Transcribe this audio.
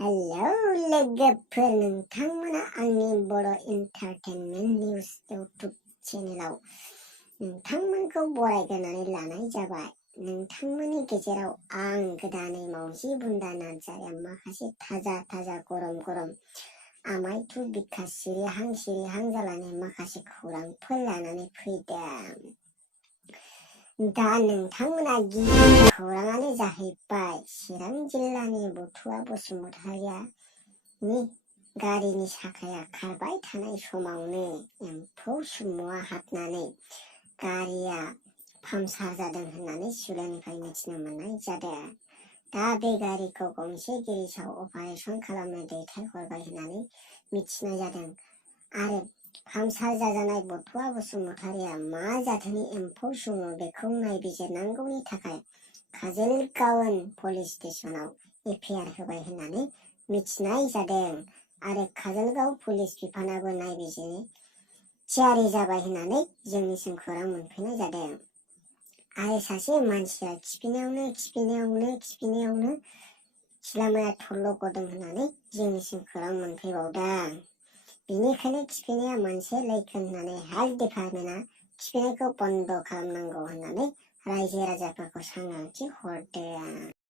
Hello लोगोफोर, नोंथांमोना आंनि बर' इन्टारटेनमेन्ट निउस इउटुब चेनेलाव नोंथांमोनखौ बरायग्रोनानै लानाय जाबाय। नोंथांमोननि गेजेराव आं गोदानै मावजि बुन्दा नार्जारिया माखासे थाजा गरम आमायथु बिखा सिरिहां जालांनाय माखासे खौरांफोर लानानै फैदों। दा नोंथांमोना गिबि खौराङानो जाहैबाय चिरां जिल्लानि बथुआ बसुमतारिनि गारिनि साखाया खारबाय थानाय समावनो एम्फौ सुमुआ हाबनानै गारिया पामचार जादों होननानै सिउलानिफ्राय मिथिनो मोननाय जादों। दा बे गारिखौ गंसे गेरेजाव अपारेसन खालामनो दैथायहरबाय होननानै मिथिनाय जादों आरो पामचार जाजानाय बथुआ बसुमतारिया मा जाथोनि एम्फौ सुमु बेखौ नायबिजिरनांगौनि थाखाय काजोलगाव पुलिस स्टेशनाव एफआइआर होबाय होननानै मिथिनाय जादों आरो काजोलगाव पुलिस बिफानाबो नायबिजिरनो थियारि जाबाय होननानै जोंनिसिम खौरां मोनफैनाय जादों। आरो सासे मानसिया खिफिनायावनो सिलामाया थरल' गदों होननानै जोंनिसिम खौरां मोनफैबावदों। बेनिखायनो खिफिनाया मोनसे लैखोन होननानै हेल्थ डिपार्टमेन्टआ खिफिनायखौ बन्द' खालामनांगौ होननानै रायजो राजाफोरखौ सांग्रांथि हरदों।